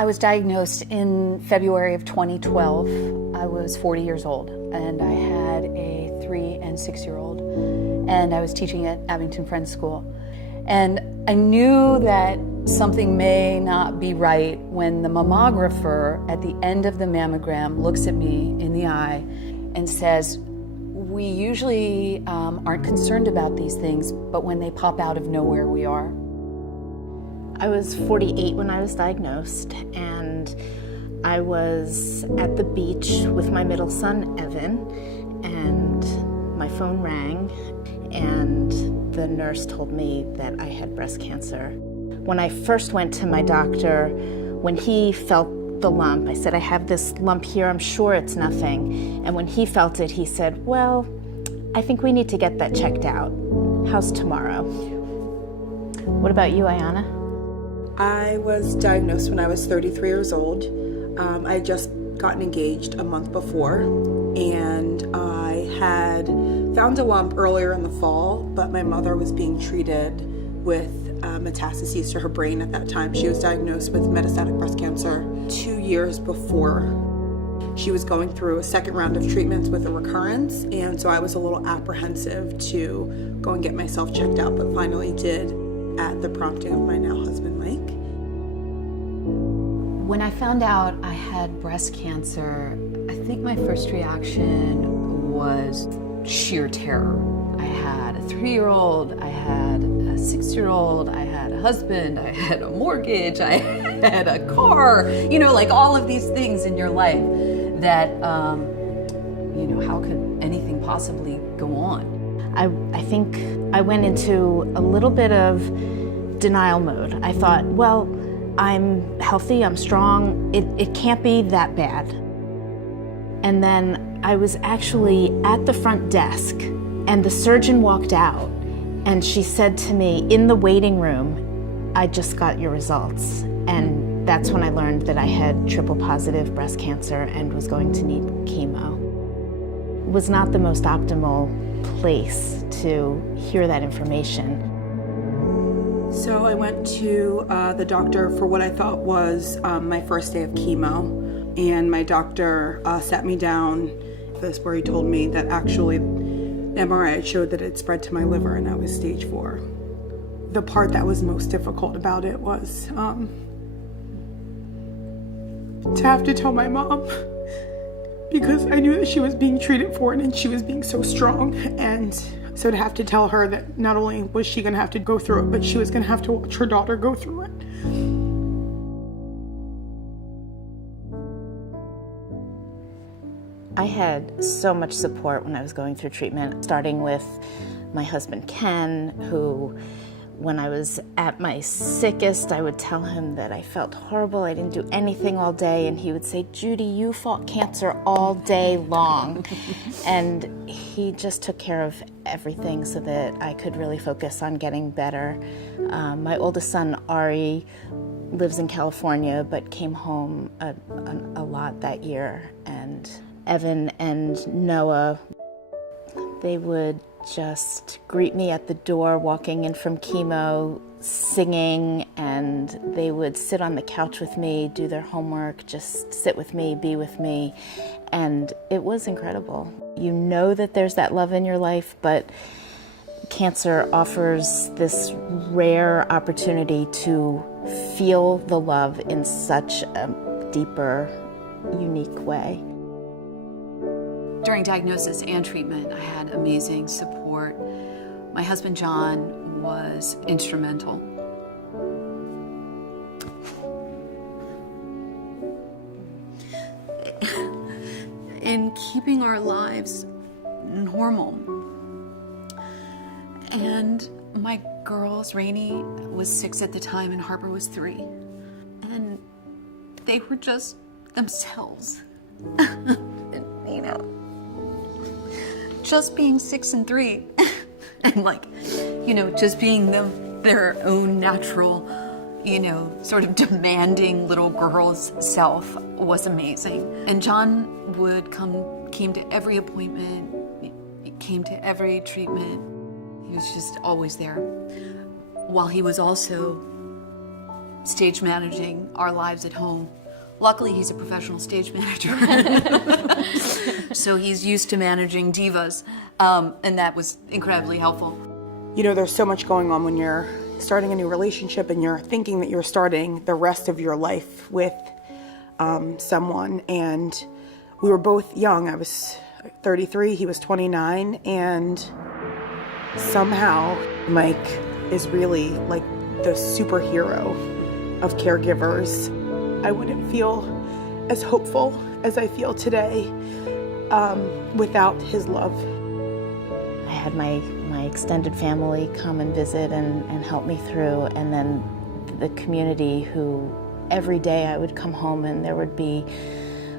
I was diagnosed in February of 2012. I was 40 years old, and I had a 3 and 6-year-old, and I was teaching at Abington Friends School. And I knew that something may not be right when the mammographer at the end of the mammogram looks at me in the eye and says, "We usually aren't concerned about these things, but when they pop out of nowhere, we are." I was 48 when I was diagnosed, and I was at the beach with my middle son, Evan, and my phone rang, and the nurse told me that I had breast cancer. When I first went to my doctor, when he felt the lump, I said, "I have this lump here, I'm sure it's nothing." And when he felt it, he said, "Well, I think we need to get that checked out. How's tomorrow?" What about you, Ayanna? I was diagnosed when I was 33 years old. I had just gotten engaged a month before, and I had found a lump earlier in the fall, but my mother was being treated with metastases to her brain at that time. She was diagnosed with metastatic breast cancer 2 years before. She was going through a second round of treatments with a recurrence, and so I was a little apprehensive to go and get myself checked out, but finally did at the prompting of my now husband, Mike. When I found out I had breast cancer, I think my first reaction was sheer terror. I had a 3-year-old, I had a 6-year-old, I had a husband, I had a mortgage, I had a car, like all of these things in your life that, how could anything possibly go on? I think I went into a little bit of denial mode. I thought, well, I'm healthy, I'm strong, it can't be that bad. And then I was actually at the front desk, and the surgeon walked out, and she said to me, in the waiting room, "I just got your results." And that's when I learned that I had triple positive breast cancer and was going to need chemo. It was not the most optimal place to hear that information. So I went to the doctor for what I thought was my first day of chemo, and my doctor sat me down. This where he told me that actually the MRI had showed that it spread to my liver and I was stage 4. The part that was most difficult about it was to have to tell my mom, because I knew that she was being treated for it and she was being so strong, and so to have to tell her that not only was she going to have to go through it, but she was going to have to watch her daughter go through it. I had so much support when I was going through treatment, starting with my husband, Ken, who, when I was at my sickest, I would tell him that I felt horrible, I didn't do anything all day, and he would say, "Judy, you fought cancer all day long." And he just took care of everything so that I could really focus on getting better. My oldest son, Ari, lives in California, but came home a lot that year. And Evan and Noah, they would just greet me at the door walking in from chemo, singing, and they would sit on the couch with me, do their homework, just sit with me, be with me, and it was incredible. You know that there's that love in your life, but cancer offers this rare opportunity to feel the love in such a deeper, unique way. During diagnosis and treatment, I had amazing support. My husband, John, was instrumental. In keeping our lives normal. And my girls, Rainey was 6 at the time and Harper was 3. And they were just themselves. Just being 6 and 3 and just being their own natural, sort of demanding little girl's self was amazing. And John came to every appointment, came to every treatment. He was just always there, while he was also stage managing our lives at home. Luckily, he's a professional stage manager. So he's used to managing divas, and that was incredibly helpful. You know, there's so much going on when you're starting a new relationship and you're thinking that you're starting the rest of your life with someone. And we were both young. I was 33, he was 29, and somehow Mike is really like the superhero of caregivers. I wouldn't feel as hopeful as I feel today without his love. I had my extended family come and visit and help me through, and then the community who every day I would come home and there would be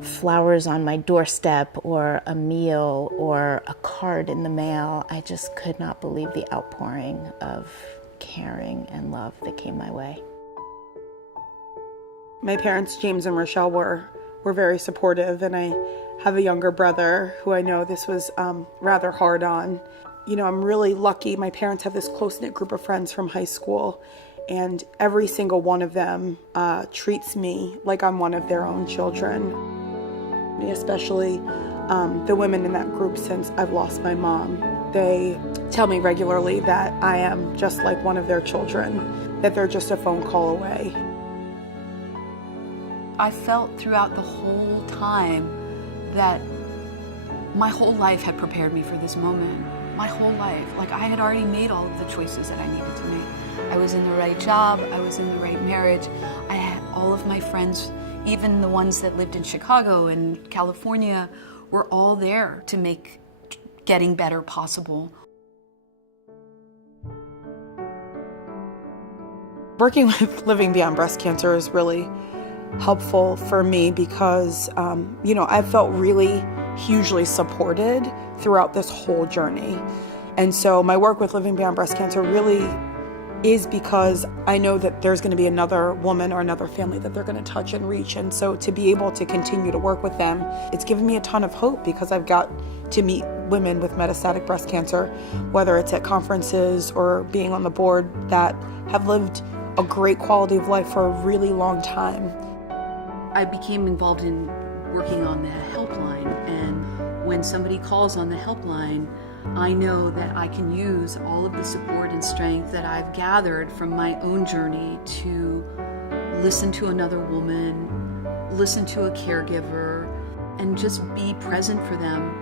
flowers on my doorstep or a meal or a card in the mail. I just could not believe the outpouring of caring and love that came my way. My parents, James and Rochelle, were very supportive, and I have a younger brother who I know this was rather hard on. You know, I'm really lucky. My parents have this close-knit group of friends from high school, and every single one of them treats me like I'm one of their own children. Especially the women in that group, since I've lost my mom. They tell me regularly that I am just like one of their children, that they're just a phone call away. I felt throughout the whole time that my whole life had prepared me for this moment. My whole life. Like, I had already made all of the choices that I needed to make. I was in the right job, I was in the right marriage. I had all of my friends, even the ones that lived in Chicago and California, were all there to make getting better possible. Working with Living Beyond Breast Cancer is really helpful for me because, you know, I felt really hugely supported throughout this whole journey. And so my work with Living Beyond Breast Cancer really is because I know that there's going to be another woman or another family that they're going to touch and reach. And so to be able to continue to work with them, it's given me a ton of hope because I've got to meet women with metastatic breast cancer, whether it's at conferences or being on the board, that have lived a great quality of life for a really long time. I became involved in working on the helpline, and when somebody calls on the helpline, I know that I can use all of the support and strength that I've gathered from my own journey to listen to another woman, listen to a caregiver, and just be present for them.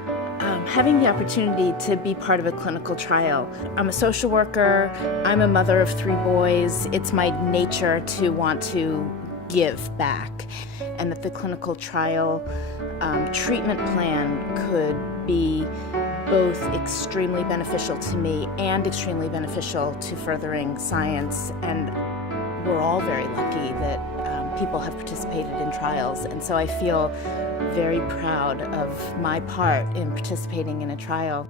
Having the opportunity to be part of a clinical trial. I'm a social worker, I'm a mother of 3 boys. It's my nature to want to give back, and that the clinical trial treatment plan could be both extremely beneficial to me and extremely beneficial to furthering science. And we're all very lucky that people have participated in trials, and so I feel very proud of my part in participating in a trial.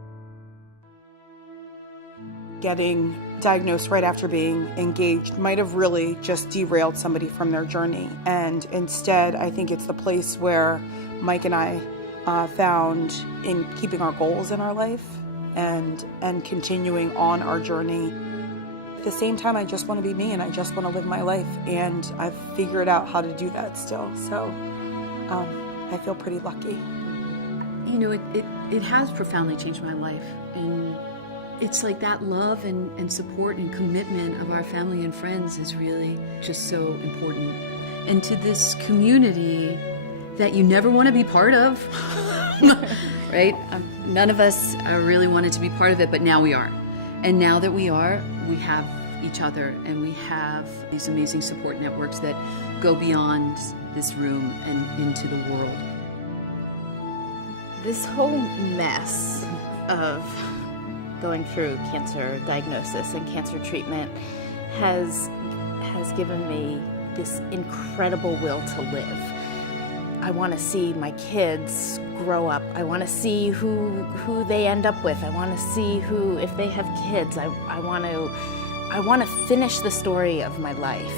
Getting diagnosed right after being engaged might have really just derailed somebody from their journey. And instead, I think it's the place where Mike and I found in keeping our goals in our life and continuing on our journey. At the same time, I just want to be me and I just want to live my life. And I've figured out how to do that still. So I feel pretty lucky. You know, it has profoundly changed my life. And it's like that love and support and commitment of our family and friends is really just so important. And to this community that you never want to be part of, right? None of us really wanted to be part of it, but now we are. And now that we are, we have each other and we have these amazing support networks that go beyond this room and into the world. This whole mess of going through cancer diagnosis and cancer treatment has given me this incredible will to live. I want to see my kids grow up. I want to see who they end up with. I want to see who, if they have kids, I want to finish the story of my life.